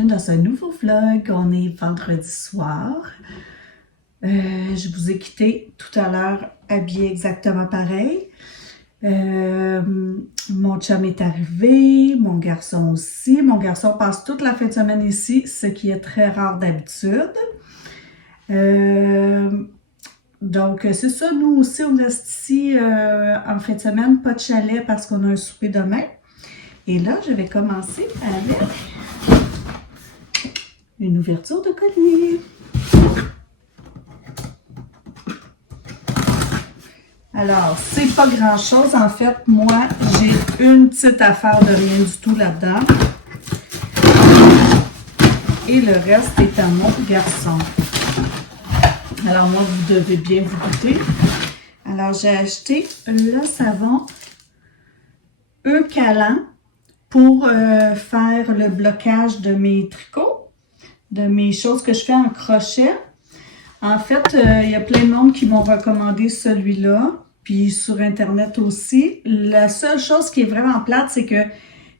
bienvenue dans ce nouveau vlog. On est vendredi soir. Je vous ai quitté tout à l'heure habillée exactement pareil. Mon chum est arrivé, mon garçon aussi. Mon garçon passe toute la fin de semaine ici, ce qui est très rare d'habitude. Donc, c'est ça, nous aussi, on reste ici en fin de semaine, pas de chalet parce qu'on a un souper demain. Et là, je vais commencer avec une ouverture de collier. Alors, c'est pas grand-chose. En fait, moi, j'ai une petite affaire de rien du tout là-dedans. Et le reste est à mon garçon. Alors, moi, vous devez bien vous goûter. Alors, j'ai acheté le savon Eucalan pour faire le blocage de mes tricots, de mes choses que je fais en crochet. En fait, il y a plein de monde qui m'ont recommandé celui-là, puis sur Internet aussi. La seule chose qui est vraiment plate, c'est que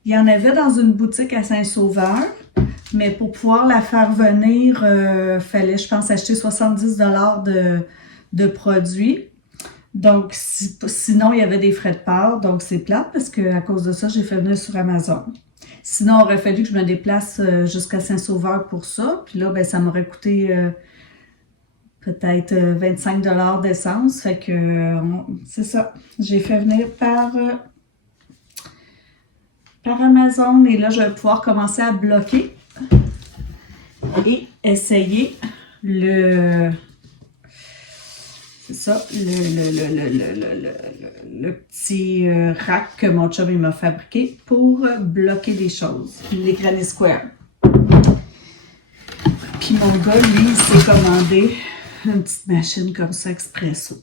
il y en avait dans une boutique à Saint-Sauveur, mais pour pouvoir la faire venir, fallait, je pense, acheter 70 $ de produits. Donc, sinon, il y avait des frais de port, donc c'est plate parce qu'à cause de ça, j'ai fait venir sur Amazon. Sinon, il aurait fallu que je me déplace jusqu'à Saint-Sauveur pour ça. Puis là, ben, ça m'aurait coûté peut-être 25 $ d'essence. Fait que c'est ça. J'ai fait venir par Amazon et là, je vais pouvoir commencer à bloquer et essayer le... C'est ça, le petit rack que mon chum m'a fabriqué pour bloquer des choses, les Granny Square. Puis mon gars, lui, il s'est commandé une petite machine comme ça, expresso.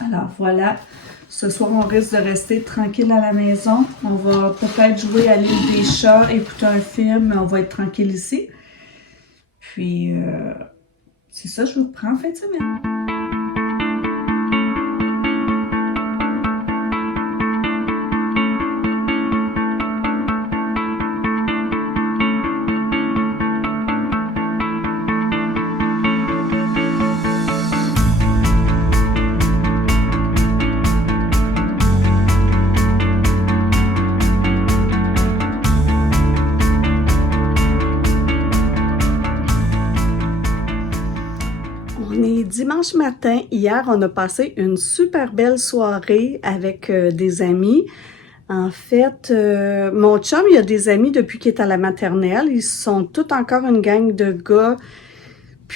Alors voilà, ce soir, on risque de rester tranquille à la maison. On va peut-être jouer à l'île des chats, écouter un film, mais on va être tranquille ici. Puis, c'est ça, je vous reprends en fin de semaine. Dimanche matin, hier, on a passé une super belle soirée avec des amis. En fait, mon chum, il a des amis depuis qu'il est à la maternelle. Ils sont tous encore une gang de gars,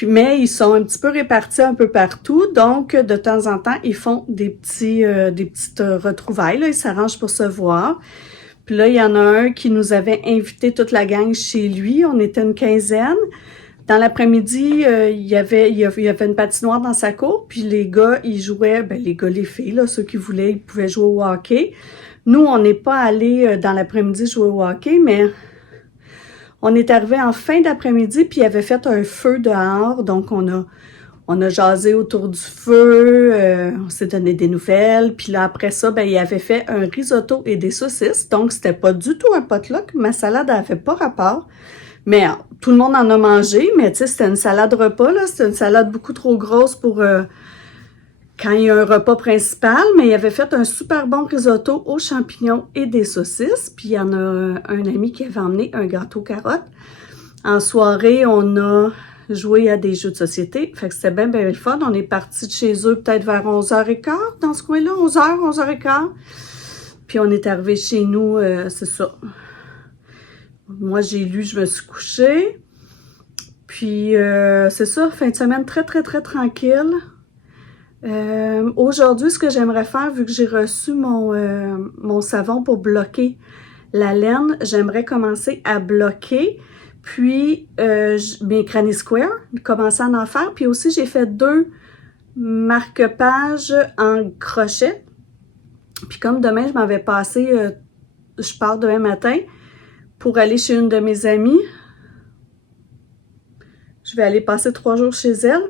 mais ils sont un petit peu répartis un peu partout. Donc, de temps en temps, ils font des petites retrouvailles. Là. Ils s'arrangent pour se voir. Puis là, il y en a un qui nous avait invité toute la gang chez lui. On était une quinzaine. Dans l'après-midi, il y avait une patinoire dans sa cour, puis les gars, ils jouaient, les filles, là, ceux qui voulaient, ils pouvaient jouer au hockey. Nous, on n'est pas allés dans l'après-midi jouer au hockey, mais on est arrivé en fin d'après-midi, puis il avait fait un feu dehors, donc on a jasé autour du feu, on s'est donné des nouvelles, puis là, après ça, il avait fait un risotto et des saucisses, donc c'était pas du tout un potluck, ma salade n'avait pas rapport. Mais tout le monde en a mangé, mais tu sais, c'était une salade repas, là. C'était une salade beaucoup trop grosse pour quand il y a un repas principal. Mais il avait fait un super bon risotto aux champignons et des saucisses. Puis il y en a un ami qui avait emmené un gâteau carotte. En soirée, on a joué à des jeux de société. Fait que c'était bien, bien le fun. On est parti de chez eux peut-être vers 11h15, dans ce coin-là. 11h, 11h15. Puis on est arrivé chez nous, c'est ça. Moi, j'ai lu, je me suis couchée. Puis, c'est ça, fin de semaine très, très, très tranquille. Aujourd'hui, ce que j'aimerais faire, vu que j'ai reçu mon savon pour bloquer la laine, j'aimerais commencer à bloquer. Puis, mes Granny Square, commencer à en faire. Puis aussi, j'ai fait 2 marque-pages en crochet. Puis comme demain, je m'avais passé, je pars demain matin, pour aller chez une de mes amies. Je vais aller passer 3 jours chez elle.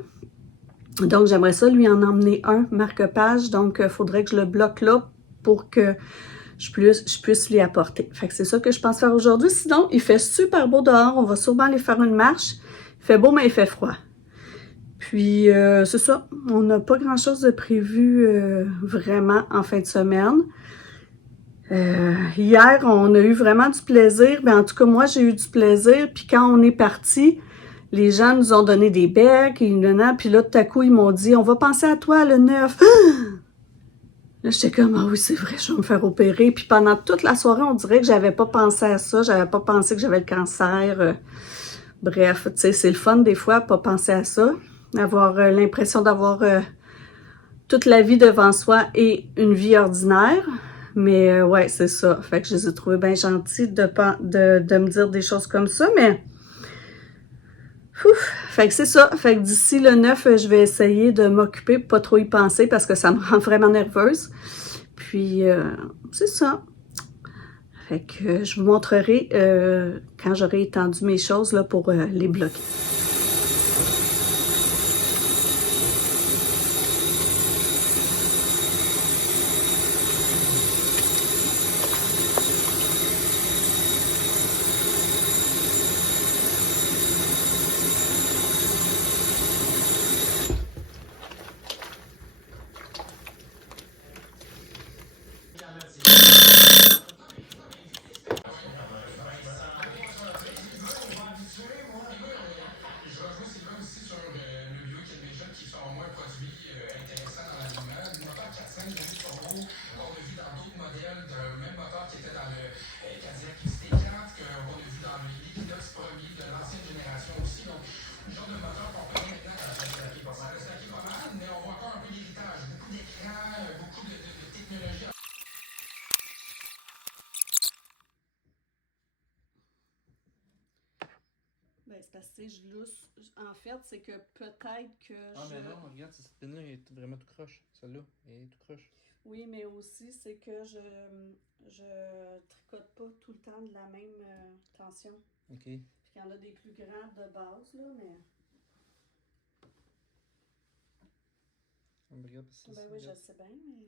Donc, j'aimerais ça lui en emmener un marque-page. Donc, il faudrait que je le bloque là pour que je puisse lui apporter. Fait que c'est ça que je pense faire aujourd'hui. Sinon, il fait super beau dehors. On va sûrement aller faire une marche. Il fait beau, mais il fait froid. Puis, c'est ça. On n'a pas grand-chose de prévu vraiment en fin de semaine. Hier, on a eu vraiment du plaisir. Ben, en tout cas, moi, j'ai eu du plaisir. Puis quand on est parti, les gens nous ont donné des becs. Puis là, tout à coup, ils m'ont dit, on va penser à toi le 9. Là, j'étais comme, ah oui, c'est vrai, je vais me faire opérer. Puis pendant toute la soirée, on dirait que j'avais pas pensé à ça. J'avais pas pensé que j'avais le cancer. Bref, tu sais, c'est le fun des fois, pas penser à ça. Avoir l'impression d'avoir toute la vie devant soi et une vie ordinaire. Mais ouais, c'est ça. Fait que je les ai trouvés bien gentils de me dire des choses comme ça, mais... Ouf, fait que c'est ça. Fait que d'ici le 9, je vais essayer de m'occuper, pas trop y penser parce que ça me rend vraiment nerveuse. Puis, c'est ça. Fait que je vous montrerai quand j'aurai étendu mes choses là, pour les bloquer. Ben, c'est parce que je lousse. En fait, c'est que peut-être que Ah, mais non, regarde, cette pine-là est vraiment tout croche. Celle-là, elle est tout croche. Oui, mais aussi, c'est que je tricote pas tout le temps de la même tension. Ok. Puis qu'il y en a des plus grands de base, là, mais... Ah, ben, regarde, ça, Ben oui, je sais bien, mais...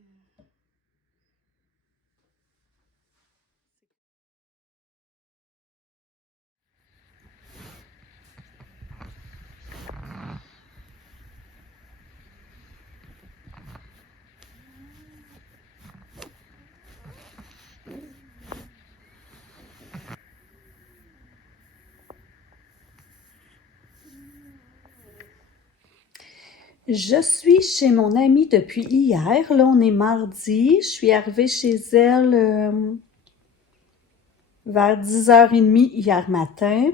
Je suis chez mon amie depuis hier. Là, on est mardi. Je suis arrivée chez elle vers 10h30 hier matin.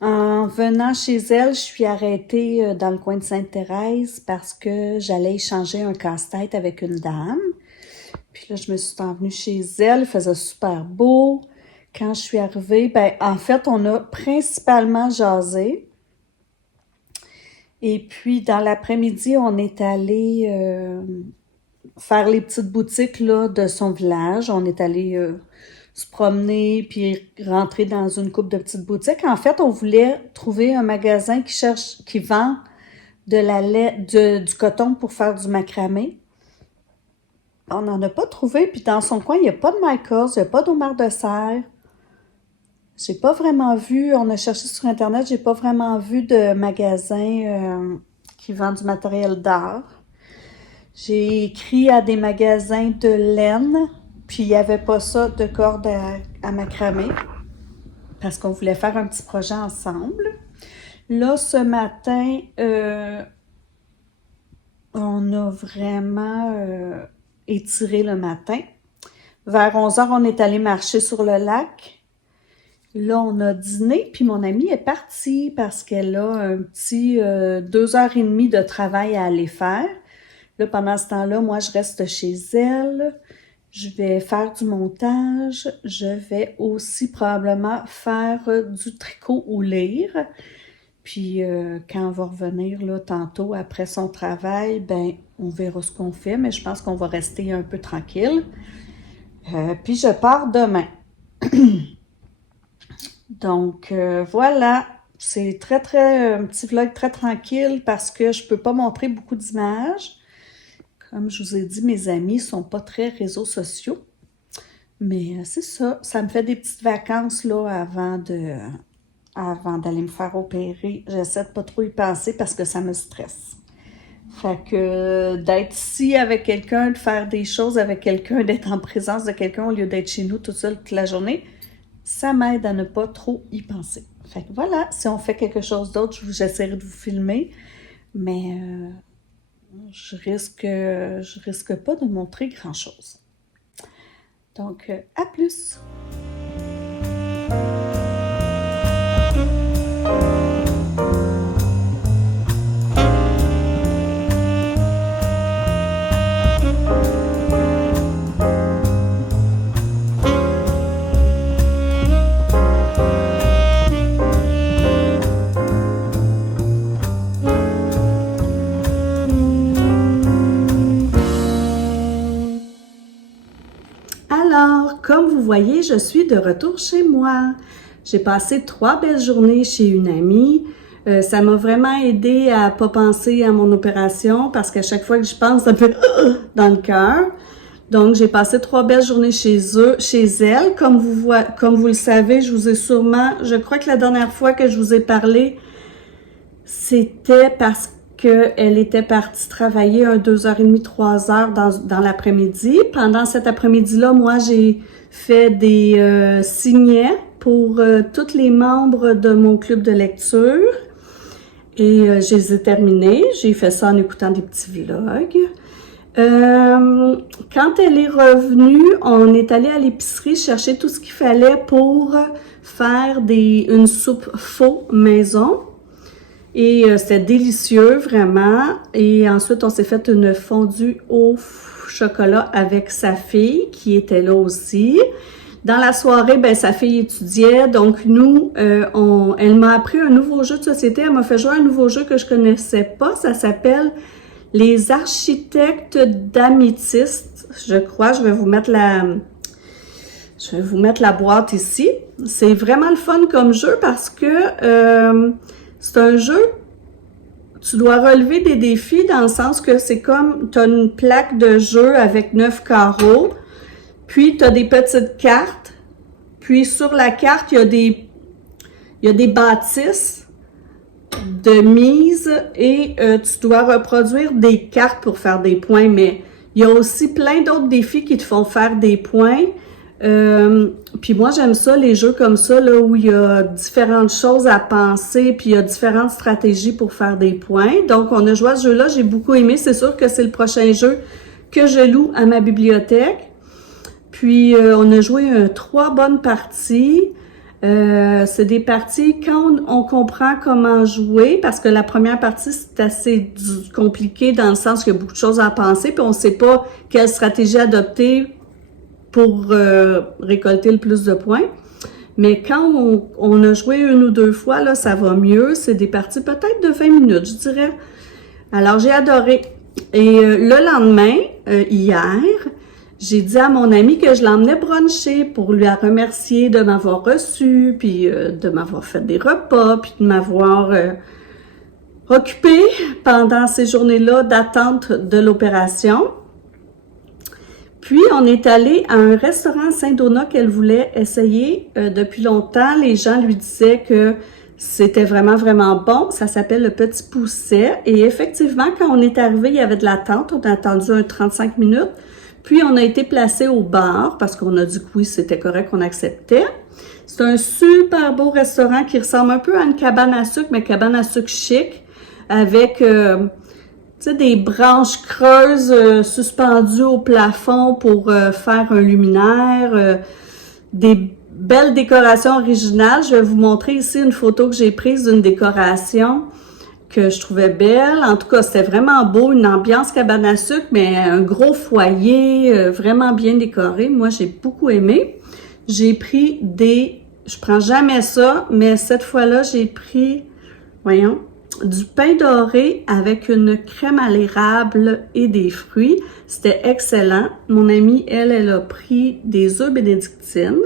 En venant chez elle, je suis arrêtée dans le coin de Sainte-Thérèse parce que j'allais échanger un casse-tête avec une dame. Puis là, je me suis envenue chez elle. Il faisait super beau. Quand je suis arrivée, ben, en fait, on a principalement jasé. Et puis, dans l'après-midi, on est allé faire les petites boutiques là, de son village. On est allé se promener puis rentrer dans une couple de petites boutiques. En fait, on voulait trouver un magasin qui vend de la laine, du coton pour faire du macramé. On n'en a pas trouvé. Puis dans son coin, il n'y a pas de Michaels, il n'y a pas d'Omar de Serre. J'ai pas vraiment vu, on a cherché sur Internet, j'ai pas vraiment vu de magasin qui vend du matériel d'art. J'ai écrit à des magasins de laine, puis il n'y avait pas ça de corde à macramé, parce qu'on voulait faire un petit projet ensemble. Là, ce matin, on a vraiment étiré le matin. Vers 11h, on est allé marcher sur le lac. Là, on a dîné, puis mon amie est partie parce qu'elle a un petit 2h30 de travail à aller faire. Là, pendant ce temps-là, moi, je reste chez elle. Je vais faire du montage. Je vais aussi probablement faire du tricot ou lire. Puis, quand on va revenir là, tantôt après son travail, ben, on verra ce qu'on fait, mais je pense qu'on va rester un peu tranquille. Puis, je pars demain. Donc, voilà. C'est un petit vlog très tranquille parce que je peux pas montrer beaucoup d'images. Comme je vous ai dit, mes amis sont pas très réseaux sociaux. Mais c'est ça. Ça me fait des petites vacances là avant d'aller me faire opérer. J'essaie de pas trop y penser parce que ça me stresse. Fait que d'être ici avec quelqu'un, de faire des choses avec quelqu'un, d'être en présence de quelqu'un au lieu d'être chez nous toute seule toute la journée, ça m'aide à ne pas trop y penser. Fait que voilà, si on fait quelque chose d'autre, j'essaierai de vous filmer, mais je risque pas de montrer grand-chose. Donc, à plus! Alors, comme vous voyez, je suis de retour chez moi. J'ai passé 3 belles journées chez une amie. Ça m'a vraiment aidé à pas penser à mon opération parce qu'à chaque fois que je pense, ça me fait dans le cœur. Donc, j'ai passé 3 belles journées chez elle. Comme vous le savez, je crois que la dernière fois que je vous ai parlé, c'était parce qu'elle était partie travailler 2h30, 3h dans l'après-midi. Pendant cet après-midi-là, moi, j'ai fait des signets pour tous les membres de mon club de lecture. Et je les ai terminés. J'ai fait ça en écoutant des petits vlogs. Quand elle est revenue, on est allé à l'épicerie chercher tout ce qu'il fallait pour faire une soupe faux maison. Et c'était délicieux, vraiment. Et ensuite, on s'est fait une fondue au chocolat avec sa fille, qui était là aussi. Dans la soirée, ben sa fille étudiait, donc nous, elle m'a appris un nouveau jeu de société. Elle m'a fait jouer un nouveau jeu que je connaissais pas. Ça s'appelle Les Architectes d'Améthyste. Je crois, je vais vous mettre la boîte ici. C'est vraiment le fun comme jeu parce que c'est un jeu, tu dois relever des défis dans le sens que c'est comme, tu as une plaque de jeu avec 9 carreaux, puis tu as des petites cartes, puis sur la carte, il y a des bâtisses de mise et tu dois reproduire des cartes pour faire des points, mais il y a aussi plein d'autres défis qui te font faire des points. Puis moi, j'aime ça, les jeux comme ça, là, où il y a différentes choses à penser, puis il y a différentes stratégies pour faire des points. Donc, on a joué à ce jeu-là, j'ai beaucoup aimé. C'est sûr que c'est le prochain jeu que je loue à ma bibliothèque. Puis, on a joué 3 bonnes parties. C'est des parties quand on comprend comment jouer, parce que la première partie, c'est assez compliqué dans le sens qu'il y a beaucoup de choses à penser, puis on ne sait pas quelle stratégie adopter pour récolter le plus de points. Mais quand on a joué 1 ou 2 fois, là, ça va mieux. C'est des parties peut-être de 20 minutes, je dirais. Alors, j'ai adoré. Et le lendemain, hier, j'ai dit à mon ami que je l'emmenais bruncher pour lui remercier de m'avoir reçu, puis de m'avoir fait des repas, puis de m'avoir occupée pendant ces journées-là d'attente de l'opération. Puis, on est allé à un restaurant à Saint-Donat qu'elle voulait essayer depuis longtemps. Les gens lui disaient que c'était vraiment, vraiment bon. Ça s'appelle le Petit Pousset. Et effectivement, quand on est arrivé, il y avait de l'attente. On a attendu 35 minutes. Puis, on a été placé au bar parce qu'on a dit que oui, c'était correct, qu'on acceptait. C'est un super beau restaurant qui ressemble un peu à une cabane à sucre, mais cabane à sucre chic, avec tu sais, des branches creuses suspendues au plafond pour faire un luminaire, des belles décorations originales. Je vais vous montrer ici une photo que j'ai prise d'une décoration que je trouvais belle. En tout cas, c'était vraiment beau, une ambiance cabane à sucre, mais un gros foyer, vraiment bien décoré. Moi, j'ai beaucoup aimé. J'ai pris je prends jamais ça, mais cette fois-là, j'ai pris, voyons, du pain doré avec une crème à l'érable et des fruits. C'était excellent. Mon amie, elle a pris des œufs bénédictines.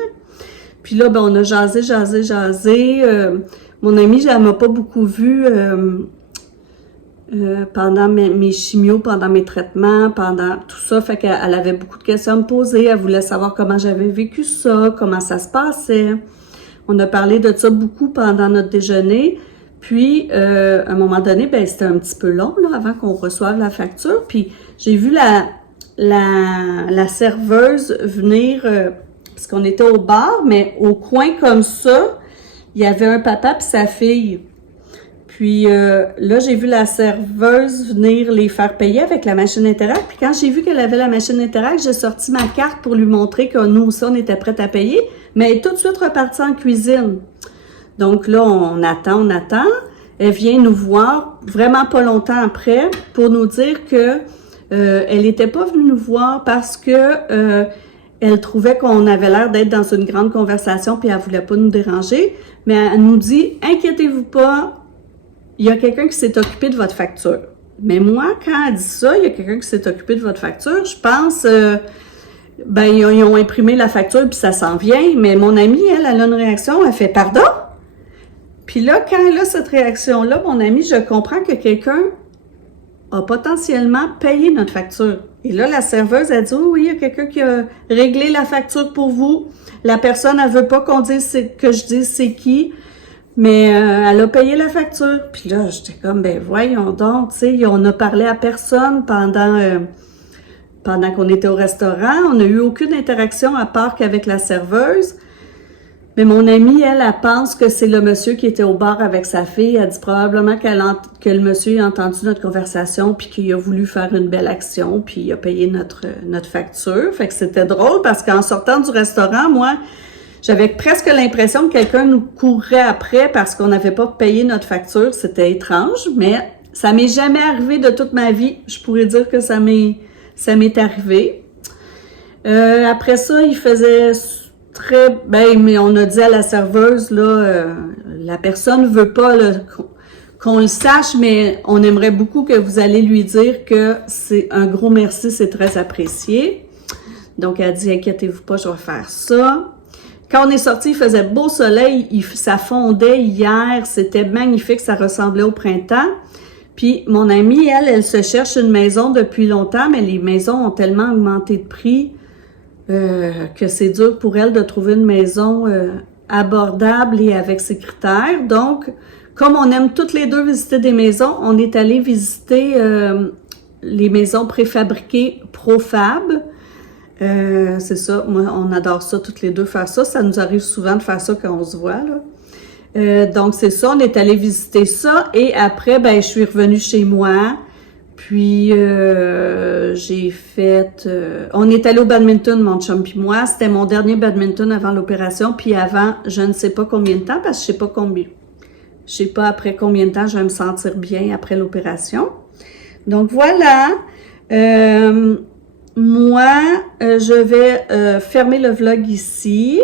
Puis là, ben, on a jasé. Mon amie, elle m'a pas beaucoup vu pendant mes chimios, pendant mes traitements, pendant tout ça. Fait qu'elle avait beaucoup de questions à me poser. Elle voulait savoir comment j'avais vécu ça, comment ça se passait. On a parlé de ça beaucoup pendant notre déjeuner. Puis, à un moment donné, ben c'était un petit peu long là, avant qu'on reçoive la facture. Puis, j'ai vu la serveuse venir, parce qu'on était au bar, mais au coin comme ça, il y avait un papa puis sa fille. Puis là, j'ai vu la serveuse venir les faire payer avec la machine Interact. Puis quand j'ai vu qu'elle avait la machine Interact, j'ai sorti ma carte pour lui montrer que nous aussi, on était prêts à payer. Mais elle est tout de suite repartie en cuisine. Donc là, on attend. Elle vient nous voir vraiment pas longtemps après pour nous dire que elle n'était pas venue nous voir parce que elle trouvait qu'on avait l'air d'être dans une grande conversation puis elle voulait pas nous déranger. Mais elle nous dit, inquiétez-vous pas, il y a quelqu'un qui s'est occupé de votre facture. Mais moi, quand elle dit ça, il y a quelqu'un qui s'est occupé de votre facture, je pense, ben, ils ont imprimé la facture puis ça s'en vient. Mais mon amie, elle a une réaction, elle fait « Pardon? » Puis là, quand elle a cette réaction-là, mon amie, je comprends que quelqu'un a potentiellement payé notre facture. Et là, la serveuse a dit « Oui, il y a quelqu'un qui a réglé la facture pour vous. La personne, elle veut pas qu'on dise que je dise c'est qui. » Mais elle a payé la facture. Puis là, j'étais comme, ben voyons donc, tu sais, on a parlé à personne pendant qu'on était au restaurant. On n'a eu aucune interaction à part qu'avec la serveuse. Mais mon amie, elle pense que c'est le monsieur qui était au bar avec sa fille. Elle dit probablement que le monsieur a entendu notre conversation puis qu'il a voulu faire une belle action puis il a payé notre facture. Fait que c'était drôle parce qu'en sortant du restaurant, moi, j'avais presque l'impression que quelqu'un nous courrait après parce qu'on n'avait pas payé notre facture. C'était étrange, mais ça m'est jamais arrivé de toute ma vie. Je pourrais dire que ça m'est arrivé. Après ça, il faisait mais on a dit à la serveuse, là, la personne veut pas qu'on le sache, mais on aimerait beaucoup que vous allez lui dire que c'est un gros merci, c'est très apprécié. Donc, elle a dit, inquiétez-vous pas, je vais faire ça. Quand on est sorti, il faisait beau soleil, ça fondait hier, c'était magnifique, ça ressemblait au printemps. Puis mon amie, elle se cherche une maison depuis longtemps, mais les maisons ont tellement augmenté de prix que c'est dur pour elle de trouver une maison abordable et avec ses critères. Donc, comme on aime toutes les deux visiter des maisons, on est allé visiter les maisons préfabriquées Profab. C'est ça, moi on adore ça toutes les deux faire ça, ça nous arrive souvent de faire ça quand on se voit là. Donc c'est ça, on est allé visiter ça et après ben je suis revenue chez moi, puis j'ai fait, on est allé au badminton mon chum puis moi, c'était mon dernier badminton avant l'opération, puis avant je ne sais pas combien de temps parce que je sais pas après combien de temps je vais me sentir bien après l'opération. Donc voilà. Moi, je vais fermer le vlog ici.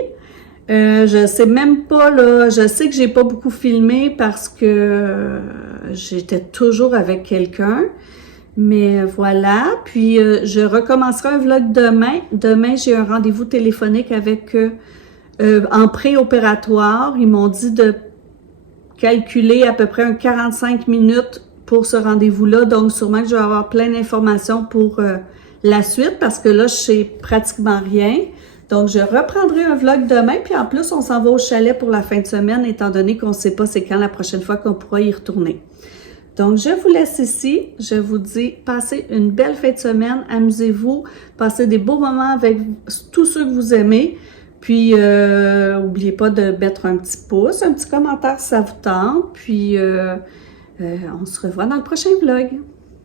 Je sais même pas, là, je sais que j'ai pas beaucoup filmé parce que j'étais toujours avec quelqu'un. Mais voilà, puis je recommencerai un vlog demain. Demain, j'ai un rendez-vous téléphonique avec en préopératoire. Ils m'ont dit de calculer à peu près un 45 minutes pour ce rendez-vous-là. Donc, sûrement que je vais avoir plein d'informations pour la suite parce que là, je sais pratiquement rien. Donc, je reprendrai un vlog demain. Puis en plus, on s'en va au chalet pour la fin de semaine étant donné qu'on ne sait pas c'est quand la prochaine fois qu'on pourra y retourner. Donc, je vous laisse ici. Je vous dis, passez une belle fin de semaine. Amusez-vous. Passez des beaux moments avec tous ceux que vous aimez. Puis, n'oubliez pas de mettre un petit pouce, un petit commentaire si ça vous tente. Puis, on se revoit dans le prochain vlog.